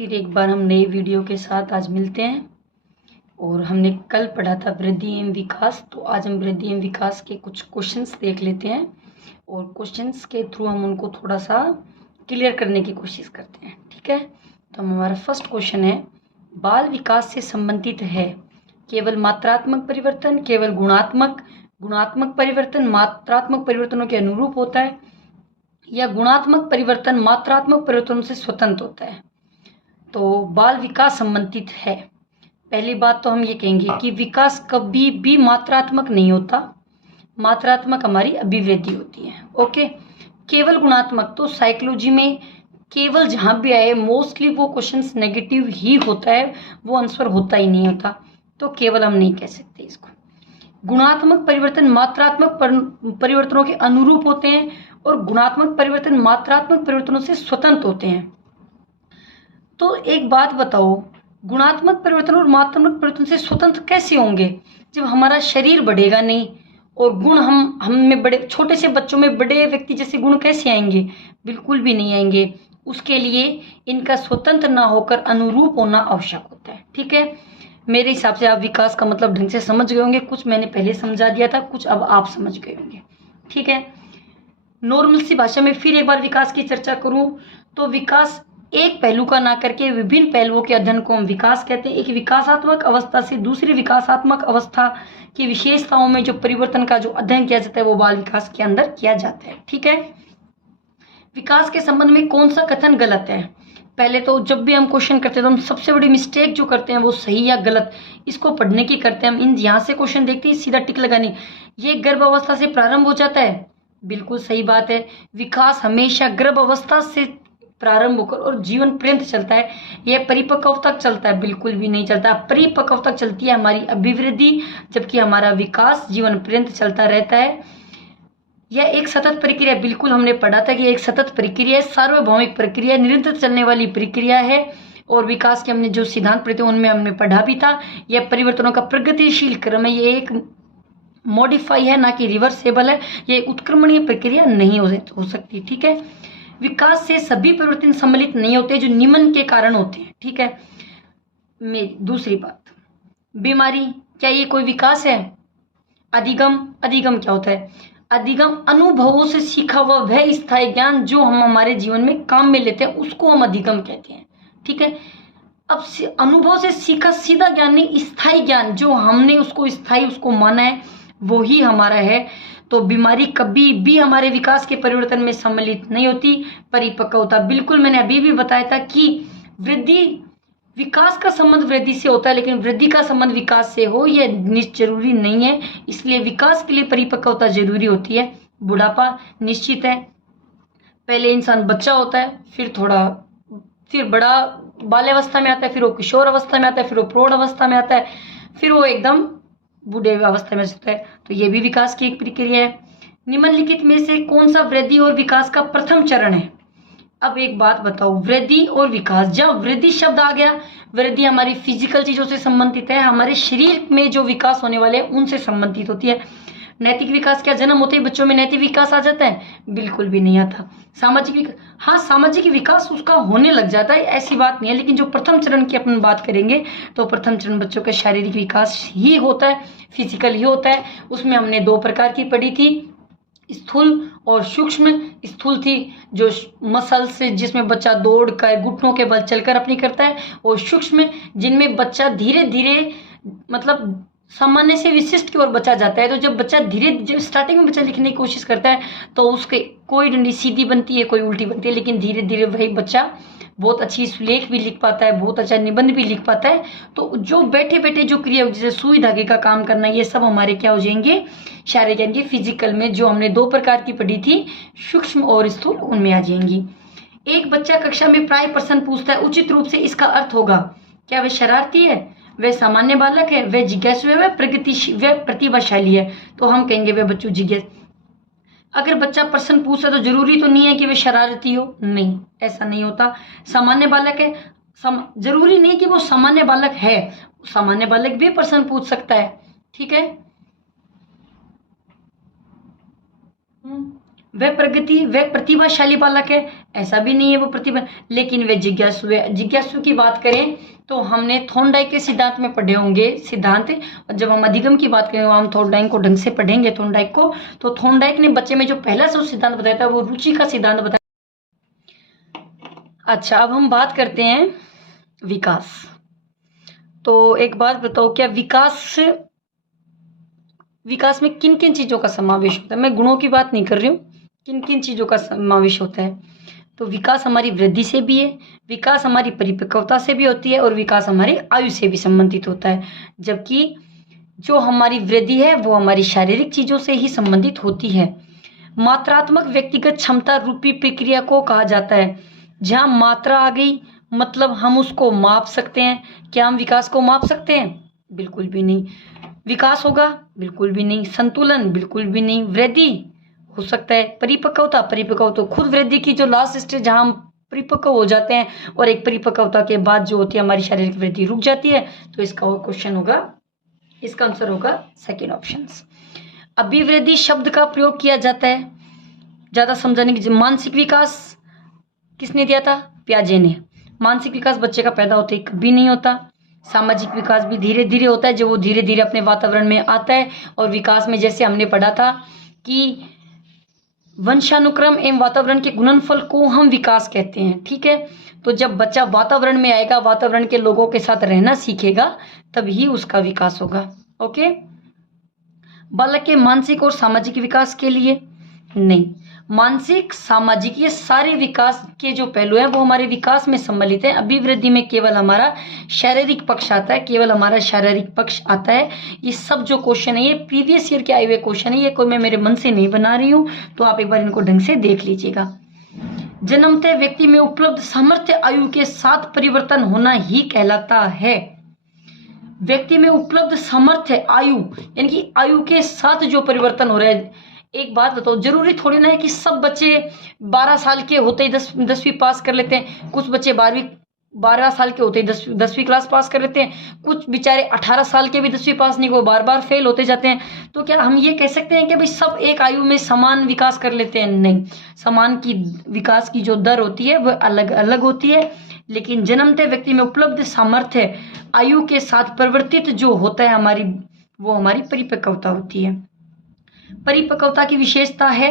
फिर एक बार हम नए वीडियो के साथ आज मिलते हैं। और हमने कल पढ़ा था वृद्धि एवं विकास, तो आज हम वृद्धि एवं विकास के कुछ क्वेश्चंस देख लेते हैं और क्वेश्चंस के थ्रू हम उनको थोड़ा सा क्लियर करने की कोशिश करते हैं। ठीक है, तो हमारा फर्स्ट क्वेश्चन है, बाल विकास से संबंधित है केवल मात्रात्मक परिवर्तन, केवल गुणात्मक परिवर्तन मात्रात्मक परिवर्तनों के अनुरूप होता है, या गुणात्मक परिवर्तन मात्रात्मक परिवर्तनों से स्वतंत्र होता है। तो बाल विकास संबंधित है। पहली बात तो हम ये कहेंगे कि विकास कभी भी मात्रात्मक नहीं होता, मात्रात्मक हमारी अभिवृद्धि होती है। ओके, केवल गुणात्मक, तो साइकोलॉजी में केवल जहां भी आए मोस्टली वो क्वेश्चंस नेगेटिव ही होता है, वो आंसर होता ही नहीं होता, तो केवल हम नहीं कह सकते इसको। गुणात्मक परिवर्तन मात्रात्मक परिवर्तनों के अनुरूप होते हैं और गुणात्मक परिवर्तन मात्रात्मक परिवर्तनों से स्वतंत्र होते हैं। तो एक बात बताओ, गुणात्मक परिवर्तन और मात्रात्मक परिवर्तन से स्वतंत्र कैसे होंगे जब हमारा शरीर बढ़ेगा नहीं, और गुण हम में बड़े छोटे से बच्चों में बड़े व्यक्ति जैसे गुण कैसे आएंगे? बिल्कुल भी नहीं आएंगे। उसके लिए इनका स्वतंत्र ना होकर अनुरूप होना आवश्यक होता है। ठीक है, मेरे हिसाब से आप विकास का मतलब ढंग से समझ गए होंगे। कुछ मैंने पहले समझा दिया था, कुछ अब आप समझ गए होंगे। ठीक है, नॉर्मल सी भाषा में फिर एक बार विकास की चर्चा करूं तो विकास एक पहलू का ना करके विभिन्न पहलुओं के अध्ययन को हम विकास कहते हैं। एक विकासात्मक अवस्था से दूसरी विकासात्मक अवस्था की विशेषताओं में जो परिवर्तन का जो अध्ययन किया जाता है वो बाल विकास के अंदर किया जाता है। ठीक है, विकास के संबंध में कौन सा कथन गलत है? पहले तो जब भी हम क्वेश्चन करते हैं तो हम सबसे बड़ी मिस्टेक जो करते हैं वो सही या गलत इसको पढ़ने की करते हैं। हम इन यहाँ से क्वेश्चन देखते हैं सीधा टिक लगानी, ये गर्भ अवस्था से प्रारंभ हो जाता है, बिल्कुल सही बात है। विकास हमेशा गर्भ अवस्था से प्रारंभ होकर और जीवन पर्यंत चलता है, यह परिपक्व तक चलता है, बिल्कुल भी नहीं चलता। परिपक्व तक चलती है हमारी अभिवृद्धि, जबकि हमारा विकास जीवन पर्यंत चलता रहता है। यह एक सतत प्रक्रिया, बिल्कुल हमने पढ़ा था कि एक सतत प्रक्रिया, सार्वभौमिक प्रक्रिया, निरंतर चलने वाली प्रक्रिया है। और विकास के हमने जो सिद्धांत पढ़े थे उनमें हमने पढ़ा भी था, यह परिवर्तनों का प्रगतिशील क्रम है, ये एक मॉडिफाई है ना कि रिवर्सेबल है, ये उत्क्रमणीय प्रक्रिया नहीं हो सकती। ठीक है, विकास से सभी परिवर्तन सम्मिलित नहीं होते जो निम्न के कारण होते हैं। ठीक है, मेरी दूसरी बात, बीमारी क्या ये कोई विकास है? अधिगम क्या होता है? अधिगम अनुभवों से सीखा हुआ वह स्थायी ज्ञान जो हम हमारे जीवन में काम में लेते हैं उसको हम अधिगम कहते हैं। ठीक है, अब अनुभव से सीखा सीधा ज्ञान नहीं, स्थायी ज्ञान जो हमने उसको स्थायी उसको माना है वो ही हमारा है। तो बीमारी कभी भी हमारे विकास के परिवर्तन में सम्मिलित नहीं होती, परिपक्व होता। बिल्कुल मैंने अभी भी बताया था कि वृद्धि विकास का संबंध वृद्धि से होता है, लेकिन वृद्धि का संबंध विकास से हो यह जरूरी नहीं है। इसलिए विकास के लिए परिपक्वता जरूरी होती है। बुढ़ापा निश्चित है, पहले इंसान बच्चा होता है, फिर बड़ा बाल्यावस्था में आता है, फिर वो किशोर अवस्था में आता है, फिर वो प्रौढ़ अवस्था में आता है, फिर वो एकदम बूढ़े अवस्था में होता है। तो ये भी विकास की एक प्रक्रिया है। निम्नलिखित में से कौन सा वृद्धि और विकास का प्रथम चरण है? अब एक बात बताओ, वृद्धि और विकास, जब वृद्धि शब्द आ गया, वृद्धि हमारी फिजिकल चीजों से संबंधित है, हमारे शरीर में जो विकास होने वाले हैं उनसे संबंधित होती है। नैतिक विकास क्या जन्म होते ही बच्चों में नैतिक विकास आ जाता है? बिल्कुल भी नहीं आता। सामाजिक विकास, हाँ सामाजिक विकास उसका होने लग जाता है, ऐसी बात नहीं है। लेकिन जो प्रथम चरण की अपन बात करेंगे तो प्रथम चरण बच्चों का शारीरिक विकास ही होता है, फिजिकल ही होता है। उसमें हमने दो प्रकार की पढ़ी थी, स्थूल और सूक्ष्म। स्थूल थी जो मसल से जिसमें बच्चा दौड़ कर घुटनों के बल चलकर अपनी करता है, और सूक्ष्म जिनमें बच्चा धीरे धीरे मतलब सामान्य से विशिष्ट की ओर बच्चा जाता है। तो जब बच्चा जब स्टार्टिंग में बच्चा लिखने की कोशिश करता है तो उसके कोई डंडी सीधी बनती है, कोई उल्टी बनती है, लेकिन धीरे धीरे वही बच्चा बहुत अच्छी सुलेख भी लिख पाता है, बहुत अच्छा निबंध भी लिख पाता है। तो जो बैठे बैठे जो क्रिया जैसे सुई धागे का काम करना, ये सब हमारे क्या हो जाएंगे? शारीरिक यानी फिजिकल में जो हमने दो प्रकार की पढ़ी थी, सूक्ष्म और स्थूल, उनमें आ जाएंगी। एक बच्चा कक्षा में प्राय प्रश्न पूछता है, उचित रूप से इसका अर्थ होगा क्या वह शरारती है, वह सामान्य बालक है, वह जिज्ञासु है, वह प्रतिभाशाली है? तो हम कहेंगे वह बच्चों जिज्ञासु। अगर बच्चा प्रश्न पूछता तो जरूरी तो नहीं है कि वह शरारती हो, नहीं, ऐसा नहीं होता। सामान्य बालक है, जरूरी नहीं कि वो सामान्य बालक है, सामान्य बालक भी प्रश्न पूछ सकता है। ठीक है, वह प्रतिभाशाली बालक है, ऐसा भी नहीं है वो प्रतिबंध, लेकिन वे जिज्ञासु है। जिज्ञासु की बात करें तो हमने थॉर्नडाइक के सिद्धांत में पढ़े होंगे सिद्धांत, और जब हम अधिगम की बात करेंगे हम थॉर्नडाइक को ढंग से पढ़ेंगे थॉर्नडाइक को, तो थॉर्नडाइक ने बच्चे में जो पहला सिद्धांत बताया था वो रुचि का सिद्धांत बताया। अच्छा, अब हम बात करते हैं विकास। तो एक बात बताओ, क्या विकास में किन किन चीजों का समावेश होता है? मैं गुणों की बात नहीं कर रही हूँ, किन किन चीजों का समावेश होता है? तो विकास हमारी वृद्धि से भी है, विकास हमारी परिपक्वता से भी होती है, और विकास हमारी आयु से भी संबंधित होता है। जबकि जो हमारी वृद्धि है वो हमारी शारीरिक चीजों से ही संबंधित होती है। मात्रात्मक व्यक्तिगत क्षमता रूपी प्रक्रिया को कहा जाता है। जहाँ मात्रा आ गई मतलब हम उसको माप सकते हैं। क्या हम विकास को माप सकते हैं? बिल्कुल भी नहीं। विकास होगा? बिल्कुल भी नहीं। संतुलन? बिल्कुल भी नहीं। वृद्धि हो सकता है। परिपक्वता तो खुद वृद्धि की जो लास्ट स्टेज जहाँ हम परिपक्व हो जाते हैं, और एक परिपक्वता के बाद जो होती है हमारी शारीरिक वृद्धि रुक जाती है। तो इसका क्वेश्चन होगा, इसका आंसर होगा सेकेंड ऑप्शन। अभिवृद्धि शब्द का प्रयोग किया जाता है ज्यादा समझाने की। मानसिक विकास किसने दिया था? पियाजे ने। मानसिक विकास बच्चे का पैदा होते ही कभी नहीं होता। सामाजिक विकास भी धीरे धीरे होता है, जो वो धीरे धीरे अपने वातावरण में आता है। और विकास में जैसे हमने पढ़ा था कि वंशानुक्रम एवं वातावरण के गुणनफल को हम विकास कहते हैं। ठीक है, तो जब बच्चा वातावरण में आएगा, वातावरण के लोगों के साथ रहना सीखेगा, तभी उसका विकास होगा। ओके, बालक के मानसिक और सामाजिक विकास के लिए नहीं, मानसिक सामाजिक ये सारे विकास के जो पहलू हैं वो हमारे विकास में सम्मिलित है। अभिवृद्धि में केवल हमारा शारीरिक पक्ष आता है, केवल हमारा शारीरिक पक्ष आता है। ये सब जो क्वेश्चन है ये प्रीवियस ईयर के आए हुए क्वेश्चन है, ये कोई मैं मेरे मन से नहीं बना रही हूँ, तो आप एक बार इनको ढंग से देख लीजिएगा। जन्मतः व्यक्ति में उपलब्ध सामर्थ्य आयु के साथ परिवर्तन होना ही कहलाता है। व्यक्ति में उपलब्ध सामर्थ्य आयु यानी कि आयु के साथ जो परिवर्तन हो रहा है। एक बात बताओ, जरूरी थोड़ी ना है कि सब बच्चे 12 साल के होते ही 10वीं पास कर लेते हैं। कुछ बच्चे 12 साल के होते ही 10वीं क्लास पास कर लेते हैं। कुछ बेचारे 18 साल के भी 10वीं पास नहीं, वो बार बार फेल होते जाते हैं। तो क्या हम ये कह सकते हैं कि भाई सब एक आयु में समान विकास कर लेते हैं? नहीं, समान की विकास की जो दर होती है वह अलग अलग होती है। लेकिन जन्मते व्यक्ति में उपलब्ध सामर्थ्य आयु के साथ परिवर्तित जो होता है हमारी, वो हमारी परिपक्वता होती है। परिपक्वता की विशेषता है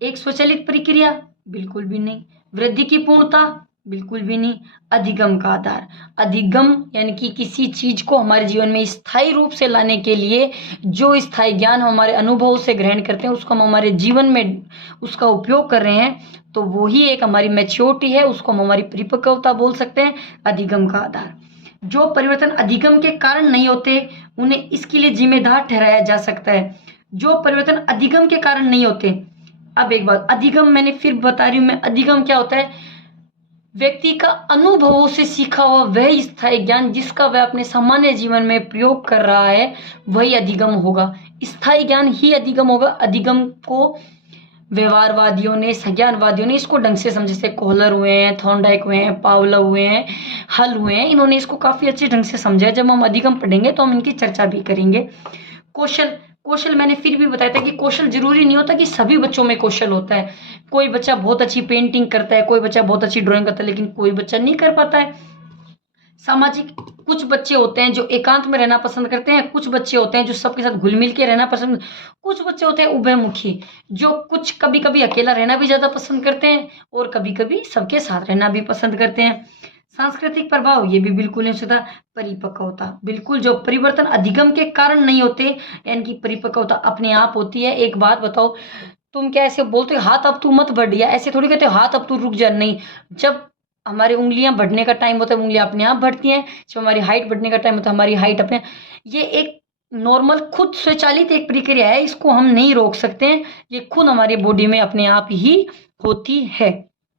एक स्वचालित प्रक्रिया? बिल्कुल भी नहीं। वृद्धि की पूर्णता? बिल्कुल भी नहीं। अधिगम का आधार? अधिगम यानी कि किसी चीज को हमारे जीवन में स्थायी रूप से लाने के लिए जो स्थायी ज्ञान हम हमारे अनुभव से ग्रहण करते हैं, उसको हम हमारे जीवन में उसका उपयोग कर रहे हैं, तो वो ही एक हमारी मैच्योरिटी है, उसको हम हमारी परिपक्वता बोल सकते हैं। अधिगम का आधार। जो परिवर्तन अधिगम के कारण नहीं होते उन्हें इसके लिए जिम्मेदार ठहराया जा सकता है। जो परिवर्तन अधिगम के कारण नहीं होते। अब एक बात, अधिगम मैंने फिर बता रही हूं मैं, अधिगम क्या होता है? व्यक्ति का अनुभवों से सीखा हुआ वह स्थायी ज्ञान जिसका वह अपने सामान्य जीवन में प्रयोग कर रहा है, वही अधिगम होगा। स्थायी ज्ञान ही अधिगम होगा। अधिगम को व्यवहारवादियों ने, संज्ञानवादियों ने इसको ढंग से समझे, जैसे कोहलर हुए हैं, थॉर्नडाइक हुए हैं, पावलोव हुए हैं, हल हुए हैं, इन्होंने इसको काफी अच्छे ढंग से समझा है। जब हम अधिगम पढ़ेंगे तो हम इनकी चर्चा भी करेंगे। कौशल मैंने फिर भी बताया था कि कौशल जरूरी नहीं होता कि सभी बच्चों में कौशल होता है। कोई बच्चा बहुत अच्छी पेंटिंग करता है, कोई बच्चा बहुत अच्छी ड्राइंग करता है, लेकिन कोई बच्चा नहीं कर पाता है। सामाजिक, कुछ बच्चे होते हैं जो एकांत में रहना पसंद करते हैं, कुछ बच्चे होते हैं जो सबके साथ घुल मिल के रहना पसंद, कुछ बच्चे होते हैं उभयमुखी जो कुछ कभी कभी अकेला रहना भी ज्यादा पसंद करते हैं और कभी कभी सबके साथ रहना भी पसंद करते हैं। सांस्कृतिक प्रभाव, ये भी बिल्कुल नहीं होता। परिपक्वता, बिल्कुल जो परिवर्तन अधिगम के कारण नहीं होते, यानी कि परिपक्वता अपने आप होती है। एक बात बताओ, तुम क्या ऐसे बोलते हो हाथ अब तू मत बढ़, या ऐसे थोड़ी कहते हो हाथ अब तू रुक जा? नहीं, जब हमारी उंगलियां बढ़ने का टाइम होता है उंगलियां अपने आप बढ़ती हैं। जब हमारी हाइट बढ़ने का टाइम होता है हमारी हाइट अपने, ये एक नॉर्मल खुद स्वचालित एक प्रक्रिया है, इसको हम नहीं रोक सकते हैं, ये खुद हमारी बॉडी में अपने आप ही होती है।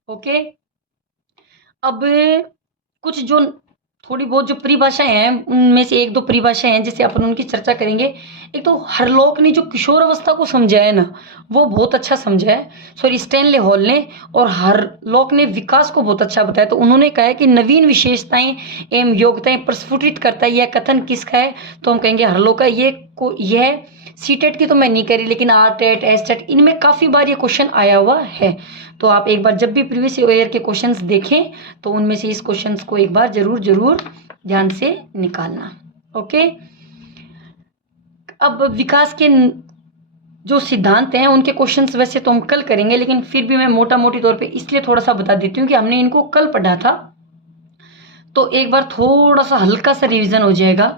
ओके, अब कुछ जो थोड़ी बहुत जो परिभाषाएं हैं उनमें से एक दो परिभाषाएं हैं जिसे अपन उनकी चर्चा करेंगे। एक तो हरलोक ने जो किशोर अवस्था को समझाया ना, वो बहुत अच्छा समझा है, सॉरी स्टैनले हॉल ने, और हरलोक ने विकास को बहुत अच्छा बताया। तो उन्होंने कहा है कि नवीन विशेषताएं एवं योग्यताएं प्रस्फुटित करता है, यह कथन किसका है? तो हम कहेंगे हरलोक का। यह सीटेट की तो मैं नहीं करी, लेकिन आरटेट, एसटेट, इनमें काफ़ी बार ये क्वेश्चन आया हुआ है। तो आप एक बार जब भी प्रीवियस ईयर के क्वेश्चंस देखें तो उनमें से इस क्वेश्चंस को एक बार जरूर ध्यान से निकालना। ओके, अब विकास के जो सिद्धांत हैं उनके क्वेश्चंस वैसे तो हम कल करेंगे, लेकिन फिर भी मैं मोटा मोटी तौर पे इसलिए थोड़ा सा बता देती हूँ कि हमने इनको कल पढ़ा था, तो एक बार थोड़ा सा हल्का सा रिवीजन हो जाएगा।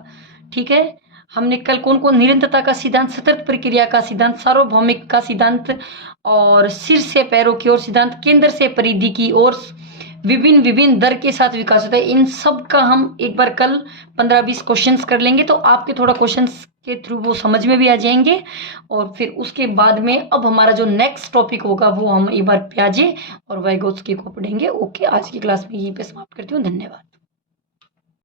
ठीक है, हमने कल कौन कौन निरंतरता का सिद्धांत, सतत प्रक्रिया का सिद्धांत, सार्वभौमिक का सिद्धांत, और सिर से पैरों की ओर सिद्धांत, केंद्र से परिधि की ओर विभिन्न दर के साथ विकास होता है, इन सब का हम एक बार कल 15-20 क्वेश्चंस कर लेंगे, तो आपके थोड़ा क्वेश्चंस के थ्रू वो समझ में भी आ जाएंगे। और फिर उसके बाद में अब हमारा जो नेक्स्ट टॉपिक होगा वो हम एक बार प्याजे और वाइगोत्स्की को पढ़ेंगे। ओके, आज की क्लास में यहीं पे समाप्त करती हूँ। धन्यवाद।